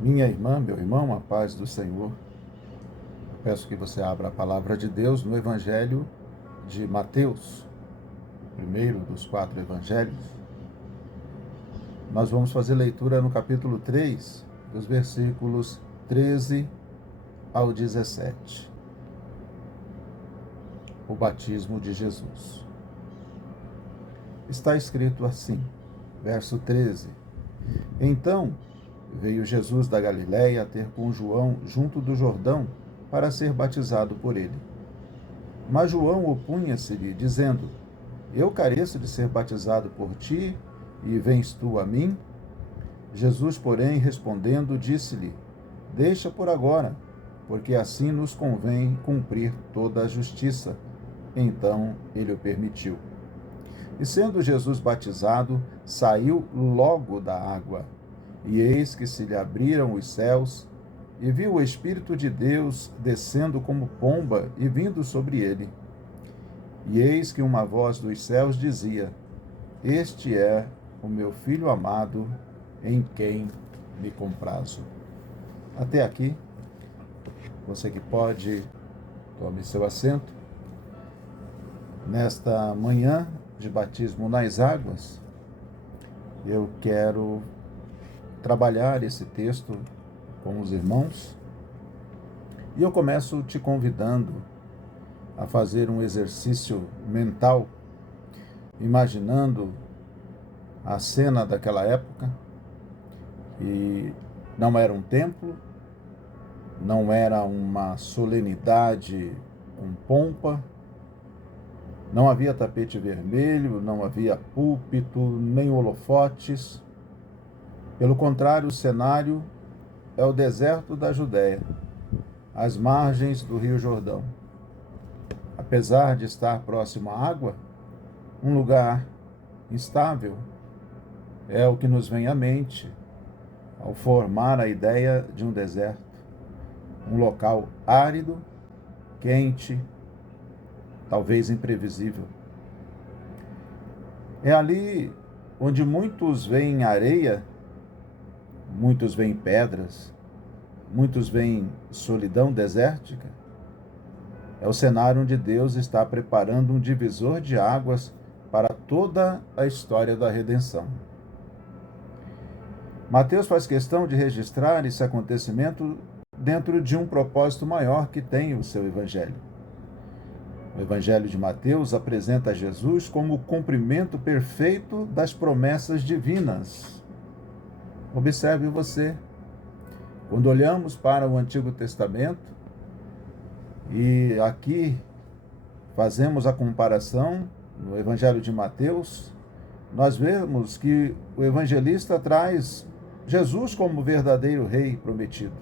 Minha irmã, meu irmão, a paz do Senhor. Eu peço que você abra a palavra de Deus no Evangelho de Mateus, primeiro dos 4 evangelhos. Nós vamos fazer leitura no capítulo 3, dos versículos 13 ao 17. O batismo de Jesus. Está escrito assim, verso 13: Então veio Jesus da Galiléia ter com João junto do Jordão para ser batizado por ele. Mas João opunha-se-lhe, dizendo: Eu careço de ser batizado por ti, e vens tu a mim? Jesus, porém, respondendo, disse-lhe: Deixa por agora, porque assim nos convém cumprir toda a justiça. Então ele o permitiu. E sendo Jesus batizado, saiu logo da água. E eis que se lhe abriram os céus, e viu o Espírito de Deus descendo como pomba e vindo sobre ele. E eis que uma voz dos céus dizia: Este é o meu Filho amado, em quem me comprazo. Até aqui, você que pode, tome seu assento. Nesta manhã de batismo nas águas, eu quero trabalhar esse texto com os irmãos. E eu começo te convidando a fazer um exercício mental, imaginando a cena daquela época. E não era um templo, não era uma solenidade com pompa, não havia tapete vermelho, não havia púlpito, nem holofotes. Pelo contrário, o cenário é o deserto da Judéia, às margens do Rio Jordão. Apesar de estar próximo à água, um lugar instável é o que nos vem à mente ao formar a ideia de um deserto. Um local árido, quente, talvez imprevisível. É ali onde muitos veem areia, muitos veem pedras, muitos veem solidão desértica. É o cenário onde Deus está preparando um divisor de águas para toda a história da redenção. Mateus faz questão de registrar esse acontecimento dentro de um propósito maior que tem o seu evangelho. O evangelho de Mateus apresenta Jesus como o cumprimento perfeito das promessas divinas. Observe você, quando olhamos para o Antigo Testamento e aqui fazemos a comparação no evangelho de Mateus, nós vemos que o evangelista traz Jesus como verdadeiro rei prometido.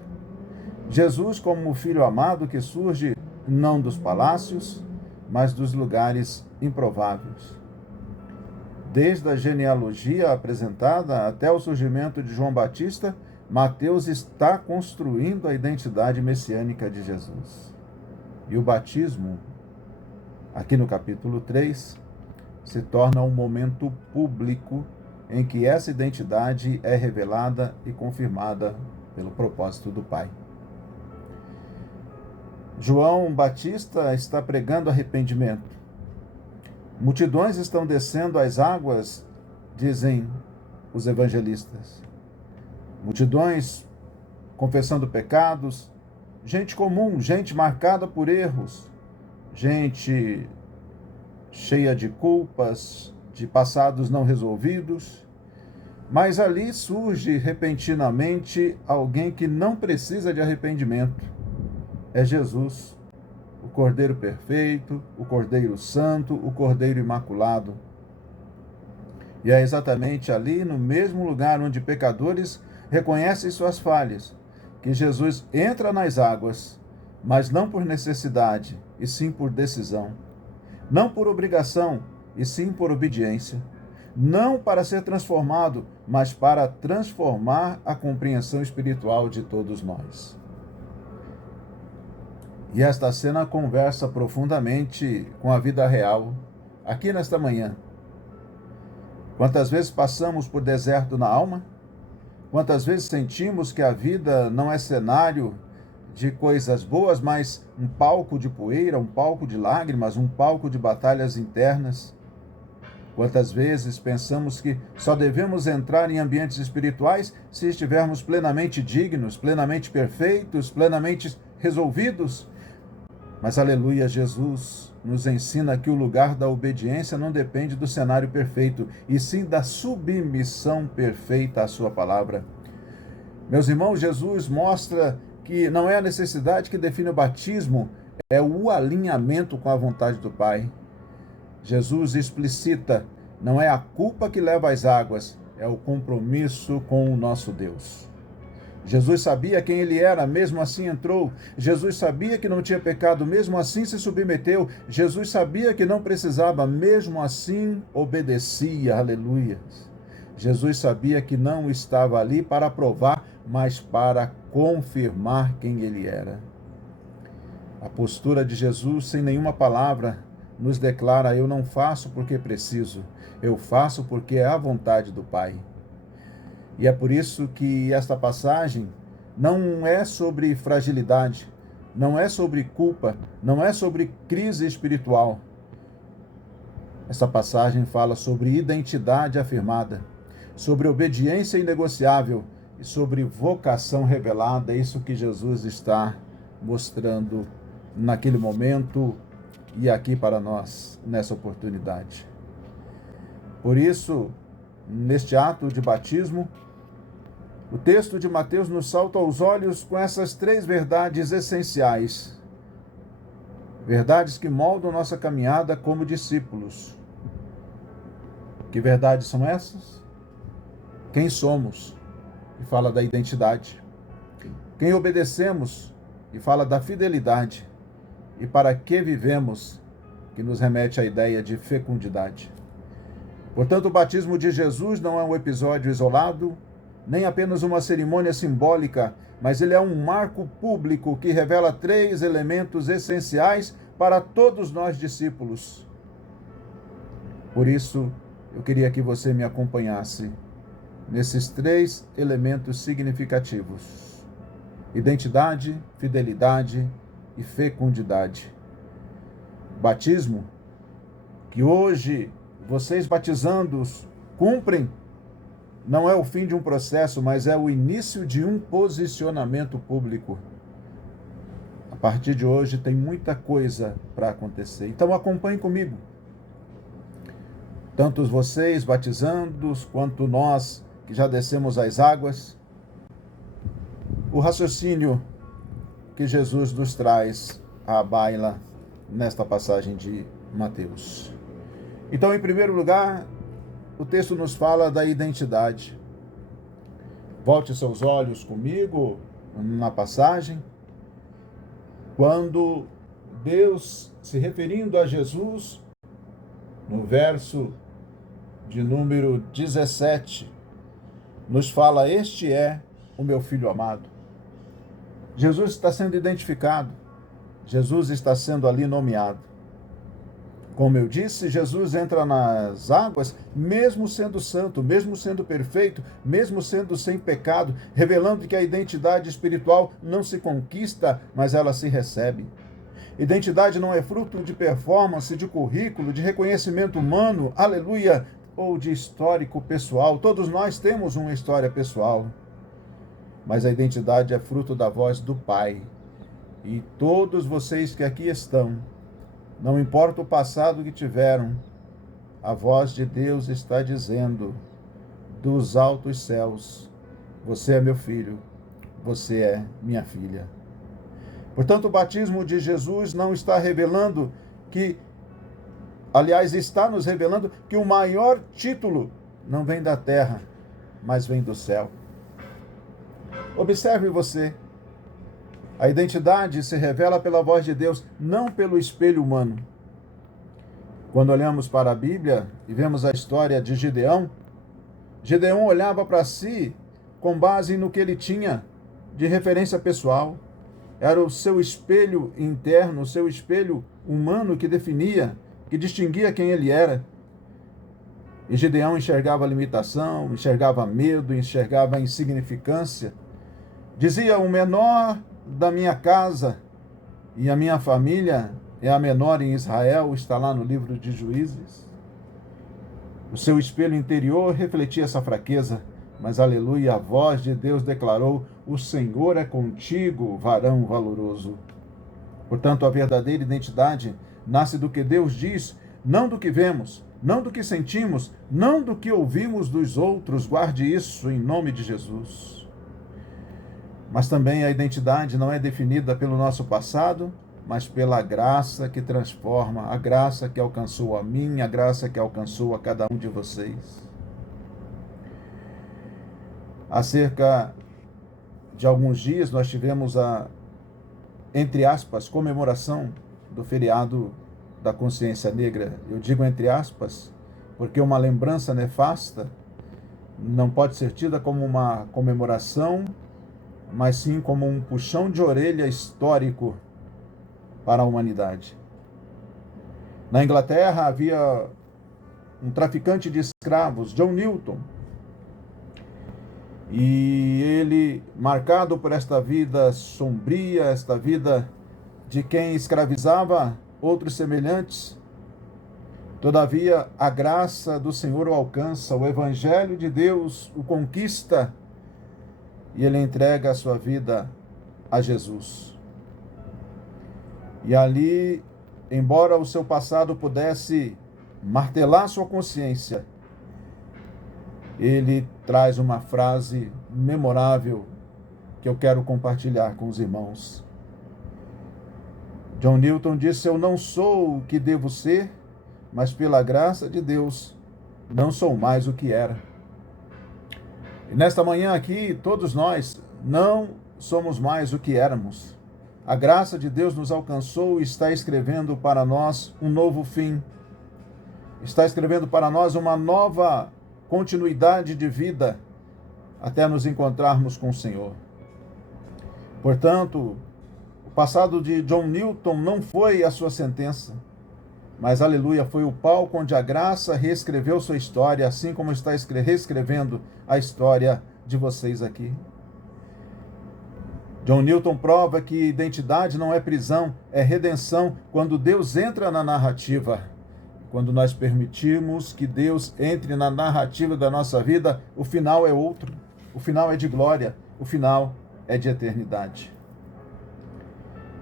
Jesus como o filho amado que surge não dos palácios, mas dos lugares improváveis. Desde a genealogia apresentada até o surgimento de João Batista, Mateus está construindo a identidade messiânica de Jesus. E o batismo, aqui no capítulo 3, se torna um momento público em que essa identidade é revelada e confirmada pelo propósito do Pai. João Batista está pregando arrependimento. Multidões estão descendo às águas, dizem os evangelistas. Multidões confessando pecados, gente comum, gente marcada por erros, gente cheia de culpas, de passados não resolvidos. Mas ali surge repentinamente alguém que não precisa de arrependimento. É Jesus, o Cordeiro perfeito, o Cordeiro santo, o Cordeiro imaculado. E é exatamente ali, no mesmo lugar onde pecadores reconhecem suas falhas, que Jesus entra nas águas, mas não por necessidade, e sim por decisão. Não por obrigação, e sim por obediência. Não para ser transformado, mas para transformar a compreensão espiritual de todos nós. E esta cena conversa profundamente com a vida real, aqui nesta manhã. Quantas vezes passamos por deserto na alma? Quantas vezes sentimos que a vida não é cenário de coisas boas, mas um palco de poeira, um palco de lágrimas, um palco de batalhas internas? Quantas vezes pensamos que só devemos entrar em ambientes espirituais se estivermos plenamente dignos, plenamente perfeitos, plenamente resolvidos? Mas, aleluia, Jesus nos ensina que o lugar da obediência não depende do cenário perfeito, e sim da submissão perfeita à sua palavra. Meus irmãos, Jesus mostra que não é a necessidade que define o batismo, é o alinhamento com a vontade do Pai. Jesus explicita: não é a culpa que leva às águas, é o compromisso com o nosso Deus. Jesus sabia quem ele era, mesmo assim entrou. Jesus sabia que não tinha pecado, mesmo assim se submeteu. Jesus sabia que não precisava, mesmo assim obedecia. Aleluia. Jesus sabia que não estava ali para provar, mas para confirmar quem ele era. A postura de Jesus, sem nenhuma palavra, nos declara: eu não faço porque preciso, eu faço porque é a vontade do Pai. E é por isso que esta passagem não é sobre fragilidade, não é sobre culpa, não é sobre crise espiritual. Essa passagem fala sobre identidade afirmada, sobre obediência inegociável e sobre vocação revelada. É isso que Jesus está mostrando naquele momento e aqui para nós, nessa oportunidade. Por isso, neste ato de batismo, o texto de Mateus nos salta aos olhos com essas três verdades essenciais. Verdades que moldam nossa caminhada como discípulos. Que verdades são essas? Quem somos? E fala da identidade. Quem obedecemos? E fala da fidelidade. E para que vivemos? Que nos remete à ideia de fecundidade. Portanto, o batismo de Jesus não é um episódio isolado, nem apenas uma cerimônia simbólica, mas ele é um marco público que revela três elementos essenciais para todos nós discípulos. Por isso, eu queria que você me acompanhasse nesses três elementos significativos: identidade, fidelidade e fecundidade. Batismo, que hoje vocês batizandos cumprem, não é o fim de um processo, mas é o início de um posicionamento público. A partir de hoje tem muita coisa para acontecer. Então acompanhe comigo. Tanto vocês batizandos, quanto nós que já descemos às águas, o raciocínio que Jesus nos traz à baila nesta passagem de Mateus. Então, em primeiro lugar, o texto nos fala da identidade. Volte seus olhos comigo na passagem. Quando Deus, se referindo a Jesus, no verso de número 17, nos fala: este é o meu filho amado. Jesus está sendo identificado. Jesus está sendo ali nomeado. Como eu disse, Jesus entra nas águas, mesmo sendo santo, mesmo sendo perfeito, mesmo sendo sem pecado, revelando que a identidade espiritual não se conquista, mas ela se recebe. Identidade não é fruto de performance, de currículo, de reconhecimento humano, aleluia, ou de histórico pessoal. Todos nós temos uma história pessoal, mas a identidade é fruto da voz do Pai. E todos vocês que aqui estão, não importa o passado que tiveram, a voz de Deus está dizendo dos altos céus: você é meu filho, você é minha filha. Portanto, o batismo de Jesus não está revelando que, aliás, está nos revelando que o maior título não vem da terra, mas vem do céu. Observe você. A identidade se revela pela voz de Deus, não pelo espelho humano. Quando olhamos para a Bíblia e vemos a história de Gideão, Gideão olhava para si com base no que ele tinha de referência pessoal. Era o seu espelho interno, o seu espelho humano que definia, que distinguia quem ele era. E Gideão enxergava limitação, enxergava medo, enxergava insignificância. Dizia: o menor da minha casa e a minha família é a menor em Israel, está lá no livro de Juízes. O seu espelho interior refletia essa fraqueza, mas, aleluia, a voz de Deus declarou: o Senhor é contigo, varão valoroso. Portanto, a verdadeira identidade nasce do que Deus diz, não do que vemos, não do que sentimos, não do que ouvimos dos outros. Guarde isso em nome de Jesus. Mas também a identidade não é definida pelo nosso passado, mas pela graça que transforma, a graça que alcançou a mim, a graça que alcançou a cada um de vocês. Há cerca de alguns dias nós tivemos a, entre aspas, comemoração do feriado da consciência negra. Eu digo entre aspas, porque uma lembrança nefasta não pode ser tida como uma comemoração, mas sim como um puxão de orelha histórico para a humanidade. Na Inglaterra havia um traficante de escravos, John Newton, e ele, marcado por esta vida sombria, esta vida de quem escravizava outros semelhantes, todavia a graça do Senhor o alcança, o Evangelho de Deus o conquista e ele entrega a sua vida a Jesus. E ali, embora o seu passado pudesse martelar sua consciência, ele traz uma frase memorável que eu quero compartilhar com os irmãos. John Newton disse: eu não sou o que devo ser, mas pela graça de Deus, não sou mais o que era. E nesta manhã aqui, todos nós não somos mais o que éramos. A graça de Deus nos alcançou e está escrevendo para nós um novo fim. Está escrevendo para nós uma nova continuidade de vida até nos encontrarmos com o Senhor. Portanto, o passado de John Newton não foi a sua sentença, mas, aleluia, foi o palco onde a graça reescreveu sua história, assim como está reescrevendo a história de vocês aqui. John Newton prova que identidade não é prisão, é redenção quando Deus entra na narrativa. Quando nós permitimos que Deus entre na narrativa da nossa vida, o final é outro. O final é de glória, o final é de eternidade.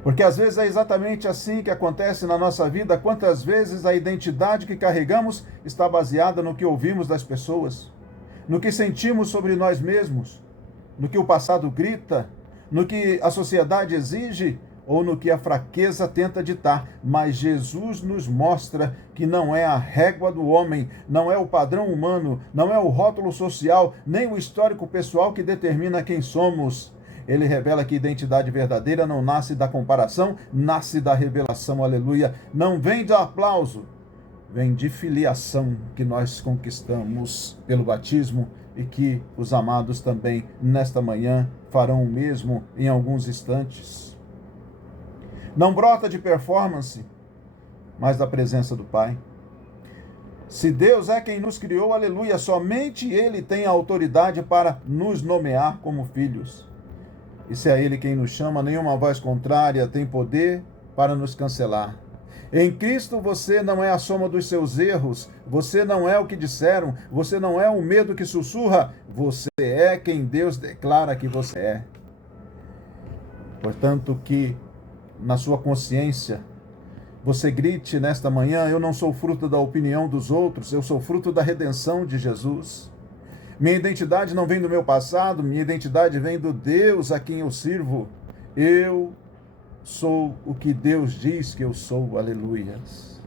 Porque às vezes é exatamente assim que acontece na nossa vida. Quantas vezes a identidade que carregamos está baseada no que ouvimos das pessoas, no que sentimos sobre nós mesmos, no que o passado grita, no que a sociedade exige ou no que a fraqueza tenta ditar. Mas Jesus nos mostra que não é a régua do homem, não é o padrão humano, não é o rótulo social, nem o histórico pessoal que determina quem somos. Ele revela que a identidade verdadeira não nasce da comparação, nasce da revelação, aleluia. Não vem de aplauso, vem de filiação que nós conquistamos pelo batismo e que os amados também nesta manhã farão o mesmo em alguns instantes. Não brota de performance, mas da presença do Pai. Se Deus é quem nos criou, aleluia, somente Ele tem a autoridade para nos nomear como filhos. E se é Ele quem nos chama, nenhuma voz contrária tem poder para nos cancelar. Em Cristo você não é a soma dos seus erros, você não é o que disseram, você não é o medo que sussurra, você é quem Deus declara que você é. Portanto, que na sua consciência você grite nesta manhã: eu não sou fruto da opinião dos outros, eu sou fruto da redenção de Jesus. Minha identidade não vem do meu passado, minha identidade vem do Deus a quem eu sirvo. Eu sou o que Deus diz que eu sou, aleluias.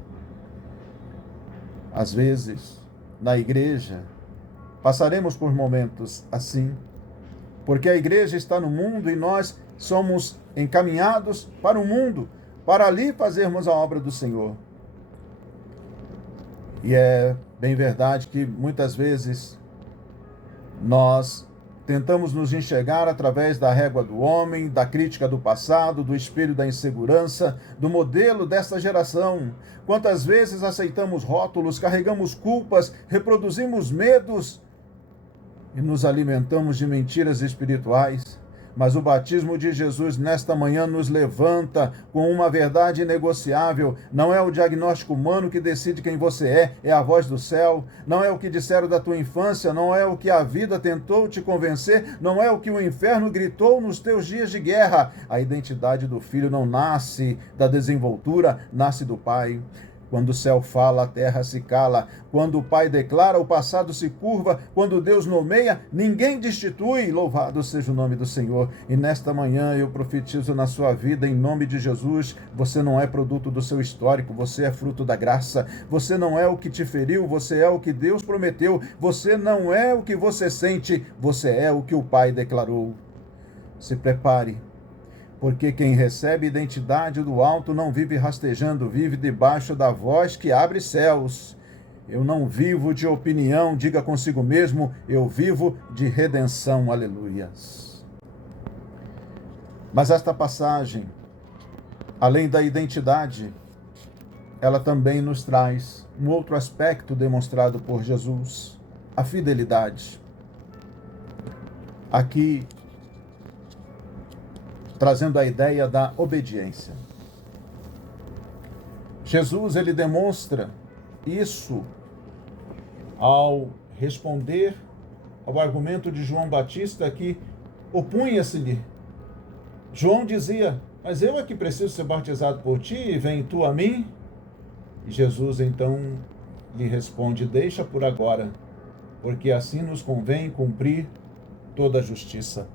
Às vezes, na igreja, passaremos por momentos assim, porque a igreja está no mundo e nós somos encaminhados para o mundo, para ali fazermos a obra do Senhor. E é bem verdade que muitas vezes nós tentamos nos enxergar através da régua do homem, da crítica do passado, do espelho da insegurança, do modelo desta geração. Quantas vezes aceitamos rótulos, carregamos culpas, reproduzimos medos e nos alimentamos de mentiras espirituais. Mas o batismo de Jesus nesta manhã nos levanta com uma verdade inegociável. Não é o diagnóstico humano que decide quem você é a voz do céu. Não é o que disseram da tua infância, não é o que a vida tentou te convencer, não é o que o inferno gritou nos teus dias de guerra. A identidade do filho não nasce da desenvoltura, nasce do Pai. Quando o céu fala, a terra se cala. Quando o Pai declara, o passado se curva. Quando Deus nomeia, ninguém destitui. Louvado seja o nome do Senhor. E nesta manhã eu profetizo na sua vida, em nome de Jesus, você não é produto do seu histórico, você é fruto da graça. Você não é o que te feriu, você é o que Deus prometeu. Você não é o que você sente, você é o que o Pai declarou. Se prepare. Porque quem recebe identidade do alto não vive rastejando, vive debaixo da voz que abre céus. Eu não vivo de opinião, diga consigo mesmo, eu vivo de redenção, aleluias. Mas esta passagem, além da identidade, ela também nos traz um outro aspecto demonstrado por Jesus, a fidelidade. Aqui, trazendo a ideia da obediência. Jesus, ele demonstra isso ao responder ao argumento de João Batista que opunha-se-lhe. João dizia, mas eu é que preciso ser batizado por ti e vem tu a mim? E Jesus então lhe responde, deixa por agora, porque assim nos convém cumprir toda a justiça.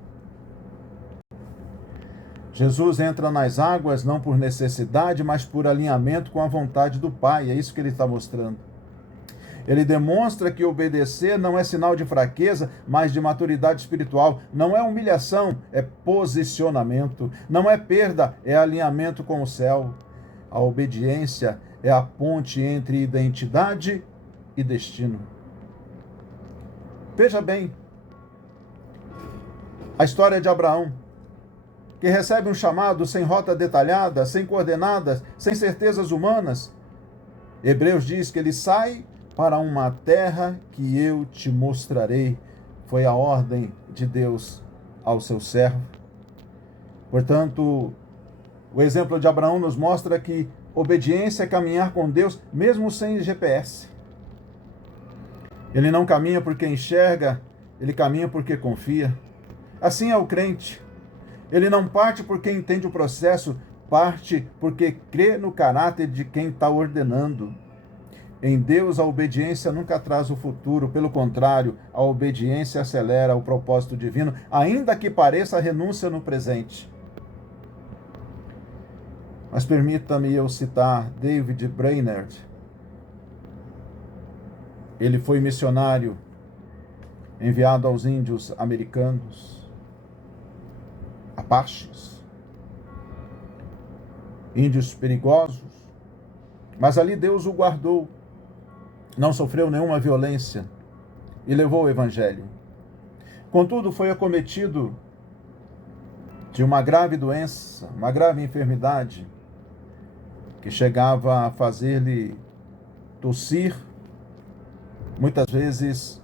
Jesus entra nas águas não por necessidade, mas por alinhamento com a vontade do Pai. É isso que ele está mostrando. Ele demonstra que obedecer não é sinal de fraqueza, mas de maturidade espiritual. Não é humilhação, é posicionamento. Não é perda, é alinhamento com o céu. A obediência é a ponte entre identidade e destino. Veja bem, a história de Abraão, que recebe um chamado sem rota detalhada, sem coordenadas, sem certezas humanas. Hebreus diz que ele sai para uma terra que eu te mostrarei. Foi a ordem de Deus ao seu servo. Portanto, o exemplo de Abraão nos mostra que obediência é caminhar com Deus, mesmo sem GPS. Ele não caminha porque enxerga, ele caminha porque confia. Assim é o crente. Ele não parte porque entende o processo, parte porque crê no caráter de quem está ordenando. Em Deus, a obediência nunca traz o futuro, pelo contrário, a obediência acelera o propósito divino, ainda que pareça renúncia no presente. Mas permita-me eu citar David Brainerd. Ele foi missionário enviado aos índios americanos, Apaches, índios perigosos, mas ali Deus o guardou, não sofreu nenhuma violência e levou o evangelho. Contudo, foi acometido de uma grave doença, uma grave enfermidade, que chegava a fazer-lhe tossir, muitas vezes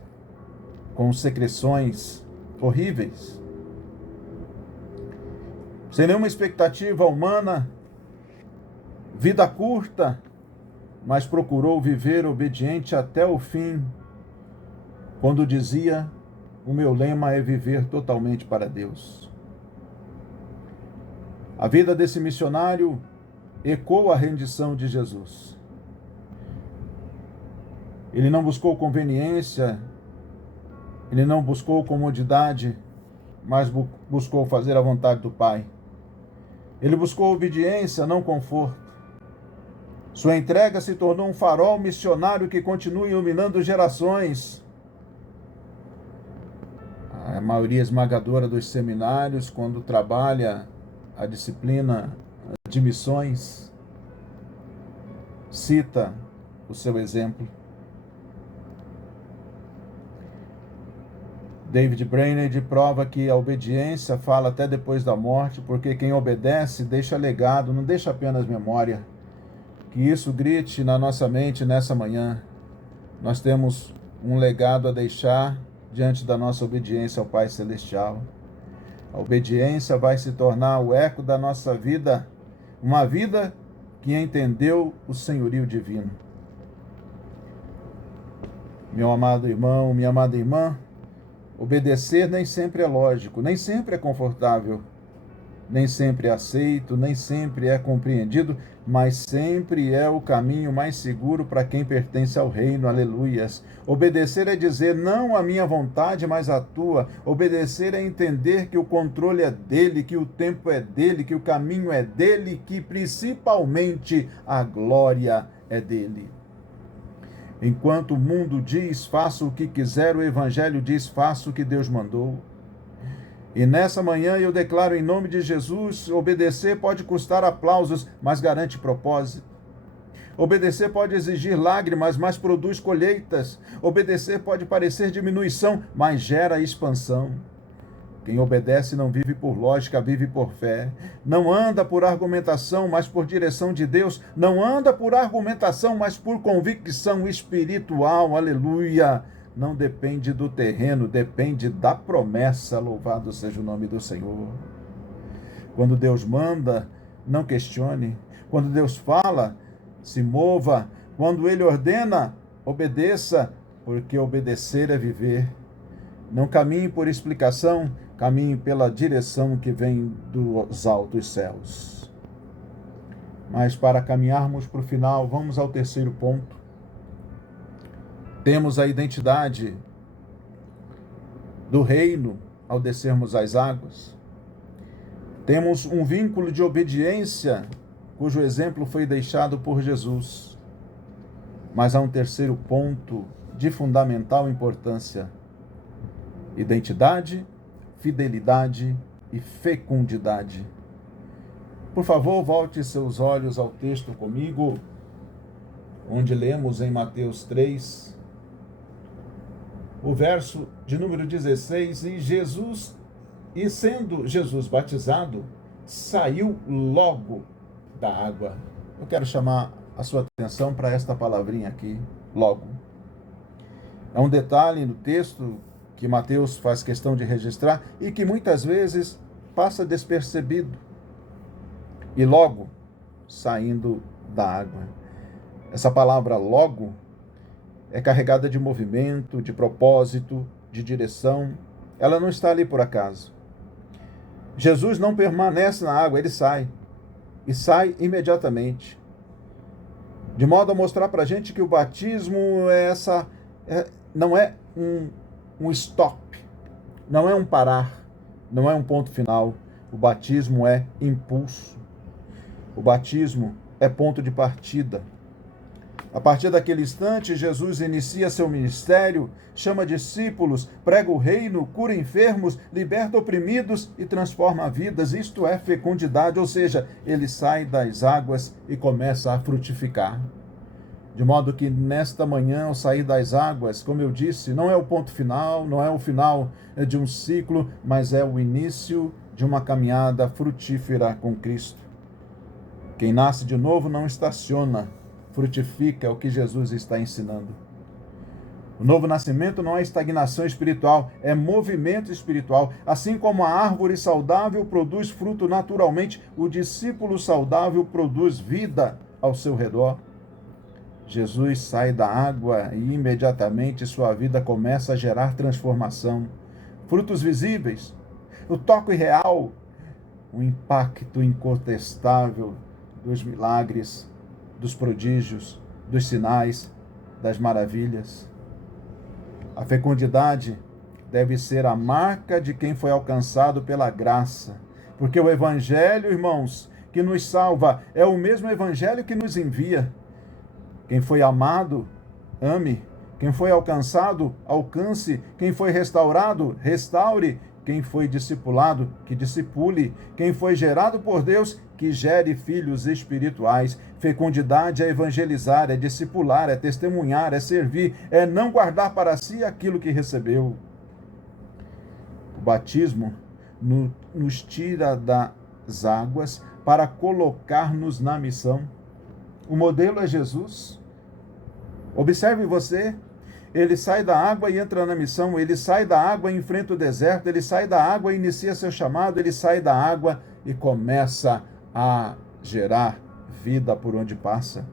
com secreções horríveis. Sem nenhuma expectativa humana, vida curta, mas procurou viver obediente até o fim, quando dizia, o meu lema é viver totalmente para Deus. A vida desse missionário ecoa a rendição de Jesus. Ele não buscou conveniência, ele não buscou comodidade, mas buscou fazer a vontade do Pai. Ele buscou obediência, não conforto. Sua entrega se tornou um farol missionário que continua iluminando gerações. A maioria esmagadora dos seminários, quando trabalha a disciplina de missões, cita o seu exemplo. David Brainerd prova que a obediência fala até depois da morte, porque quem obedece deixa legado, não deixa apenas memória. Que isso grite na nossa mente nessa manhã. Nós temos um legado a deixar diante da nossa obediência ao Pai Celestial. A obediência vai se tornar o eco da nossa vida, uma vida que entendeu o senhorio divino. Meu amado irmão, minha amada irmã, obedecer nem sempre é lógico, nem sempre é confortável, nem sempre é aceito, nem sempre é compreendido, mas sempre é o caminho mais seguro para quem pertence ao reino, aleluias. Obedecer é dizer não à minha vontade, mas à tua. Obedecer é entender que o controle é dele, que o tempo é dele, que o caminho é dele, que principalmente a glória é dele. Enquanto o mundo diz, faça o que quiser, o Evangelho diz, faça o que Deus mandou. E nessa manhã eu declaro em nome de Jesus, obedecer pode custar aplausos, mas garante propósito. Obedecer pode exigir lágrimas, mas produz colheitas. Obedecer pode parecer diminuição, mas gera expansão. Quem obedece não vive por lógica, vive por fé. Não anda por argumentação, mas por direção de Deus. Não anda por argumentação, mas por convicção espiritual. Aleluia! Não depende do terreno, depende da promessa. Louvado seja o nome do Senhor. Quando Deus manda, não questione. Quando Deus fala, se mova. Quando Ele ordena, obedeça, porque obedecer é viver. Não caminhe por explicação, caminhe pela direção que vem dos altos céus. Mas para caminharmos para o final, vamos ao terceiro ponto. Temos a identidade do reino ao descermos as águas. Temos um vínculo de obediência, cujo exemplo foi deixado por Jesus. Mas há um terceiro ponto de fundamental importância: identidade, fidelidade e fecundidade. Por favor, volte seus olhos ao texto comigo, onde lemos em Mateus 3, o verso de número 16, e sendo Jesus batizado, saiu logo da água. Eu quero chamar a sua atenção para esta palavrinha aqui, logo. É um detalhe no texto que Mateus faz questão de registrar e que muitas vezes passa despercebido. E logo, saindo da água. Essa palavra logo é carregada de movimento, de propósito, de direção. Ela não está ali por acaso. Jesus não permanece na água, ele sai. E sai imediatamente. De modo a mostrar para a gente que o batismo não é um stop, não é um parar, não é um ponto final. O batismo é impulso. O batismo é ponto de partida. A partir daquele instante, Jesus inicia seu ministério, chama discípulos, prega o reino, cura enfermos, liberta oprimidos e transforma vidas. Isto é fecundidade, ou seja, ele sai das águas e começa a frutificar. De modo que nesta manhã, ao sair das águas, como eu disse, não é o ponto final, não é o final de um ciclo, mas é o início de uma caminhada frutífera com Cristo. Quem nasce de novo não estaciona, frutifica, é o que Jesus está ensinando. O novo nascimento não é estagnação espiritual, é movimento espiritual. Assim como a árvore saudável produz fruto naturalmente, o discípulo saudável produz vida ao seu redor. Jesus sai da água e imediatamente sua vida começa a gerar transformação. Frutos visíveis, o toque real, o impacto incontestável dos milagres, dos prodígios, dos sinais, das maravilhas. A fecundidade deve ser a marca de quem foi alcançado pela graça, porque o Evangelho, irmãos, que nos salva, é o mesmo Evangelho que nos envia. Quem foi amado, ame. Quem foi alcançado, alcance. Quem foi restaurado, restaure. Quem foi discipulado, que discipule. Quem foi gerado por Deus, que gere filhos espirituais. Fecundidade é evangelizar, é discipular, é testemunhar, é servir, é não guardar para si aquilo que recebeu. O batismo nos tira das águas para colocar-nos na missão. O modelo é Jesus. Observe você, ele sai da água e entra na missão, ele sai da água e enfrenta o deserto, ele sai da água e inicia seu chamado, ele sai da água e começa a gerar vida por onde passa.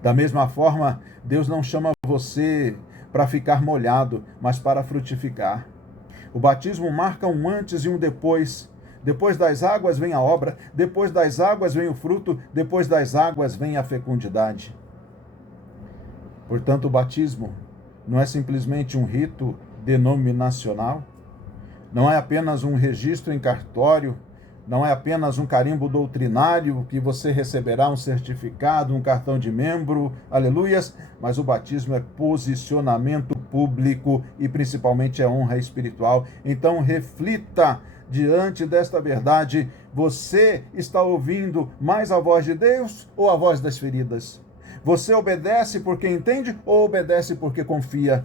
Da mesma forma, Deus não chama você para ficar molhado, mas para frutificar. O batismo marca um antes e um depois. Depois das águas vem a obra, depois das águas vem o fruto, depois das águas vem a fecundidade. Portanto, o batismo não é simplesmente um rito denominacional, não é apenas um registro em cartório, não é apenas um carimbo doutrinário que você receberá um certificado, um cartão de membro, aleluias, mas o batismo é posicionamento público e principalmente é honra espiritual. Então reflita diante desta verdade, você está ouvindo mais a voz de Deus ou a voz das feridas? Você obedece porque entende ou obedece porque confia?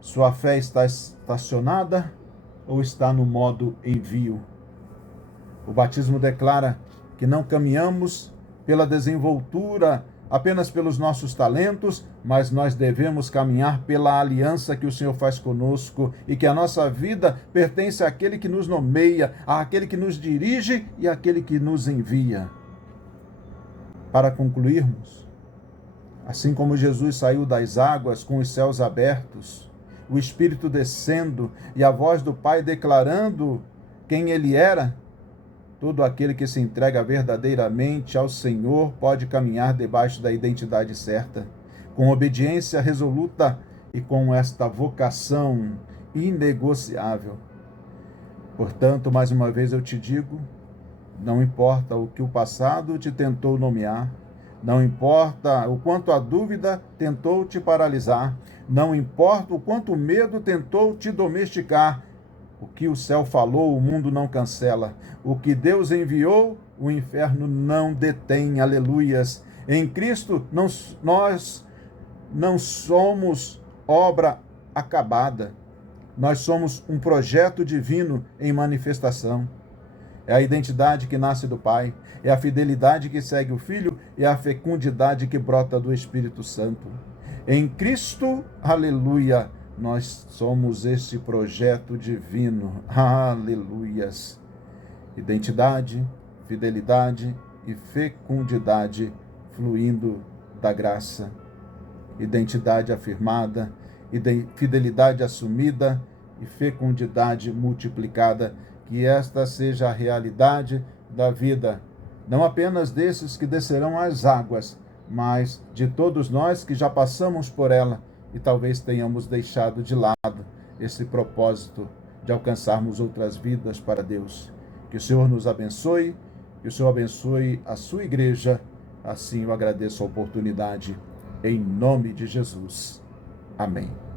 Sua fé está estacionada ou está no modo envio? O batismo declara que não caminhamos pela desenvoltura, apenas pelos nossos talentos, mas nós devemos caminhar pela aliança que o Senhor faz conosco e que a nossa vida pertence àquele que nos nomeia, àquele que nos dirige e àquele que nos envia. Para concluirmos, assim como Jesus saiu das águas com os céus abertos, o Espírito descendo e a voz do Pai declarando quem ele era, todo aquele que se entrega verdadeiramente ao Senhor pode caminhar debaixo da identidade certa, com obediência resoluta e com esta vocação inegociável. Portanto, mais uma vez eu te digo, não importa o que o passado te tentou nomear, não importa o quanto a dúvida tentou te paralisar, não importa o quanto o medo tentou te domesticar, o que o céu falou, o mundo não cancela. O que Deus enviou, o inferno não detém. Aleluias. Em Cristo, nós não somos obra acabada. Nós somos um projeto divino em manifestação. É a identidade que nasce do Pai, é a fidelidade que segue o Filho, é a fecundidade que brota do Espírito Santo. Em Cristo, aleluia, nós somos este projeto divino. Aleluias. Identidade, fidelidade e fecundidade fluindo da graça. Identidade afirmada, fidelidade assumida e fecundidade multiplicada. Que esta seja a realidade da vida, não apenas desses que descerão às águas, mas de todos nós que já passamos por ela e talvez tenhamos deixado de lado esse propósito de alcançarmos outras vidas para Deus. Que o Senhor nos abençoe, que o Senhor abençoe a sua igreja. Assim eu agradeço a oportunidade, em nome de Jesus. Amém.